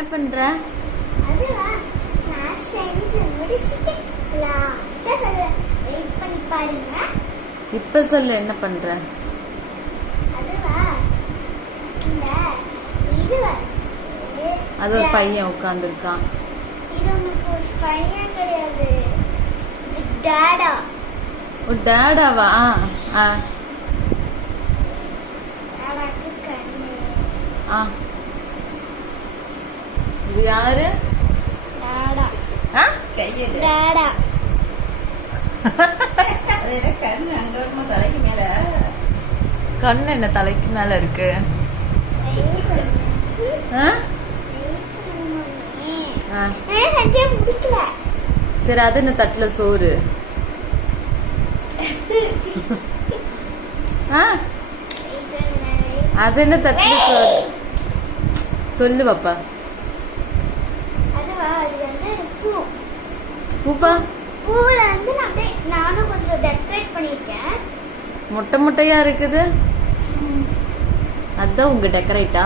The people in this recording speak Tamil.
என்ன பண்ற? அதுவா நான் செஞ்சு முடிச்சிட்டேன். லாஸ்டா சொல்றேன், வெயிட் பண்ணி பாருங்க. இப்ப சொல்லு என்ன பண்ற? அதுவா இந்த இதுவா அது ஒரு பையன் உட்கார்ந்துருக்கான். இது உங்களுக்கு ஒரு பையன் கிடையாது, இது டாடா. ஒரு டேடாவா? டாடாக்கு கண்ணு. இது யாரு? டாடா கையெடு. டாடா. கண்ணு அங்க தலைக்கு மேல. கண்ணு என்ன தலைக்கு மேல இருக்கு? சத்தியா முடிக்கல. சரி, அது என்ன தட்டுல சோறு? அது என்ன தட்டுல சோறு? சொல்லு பாப்பா. அதுவா அது வந்து பூ. பூப்பா? பூவுல வந்து நானும் கொஞ்சம் டெக்கரேட் பண்ணிட்டேன். முட்டை முட்டையா இருக்குது. அதான் உங்க டெக்கரேட்டா?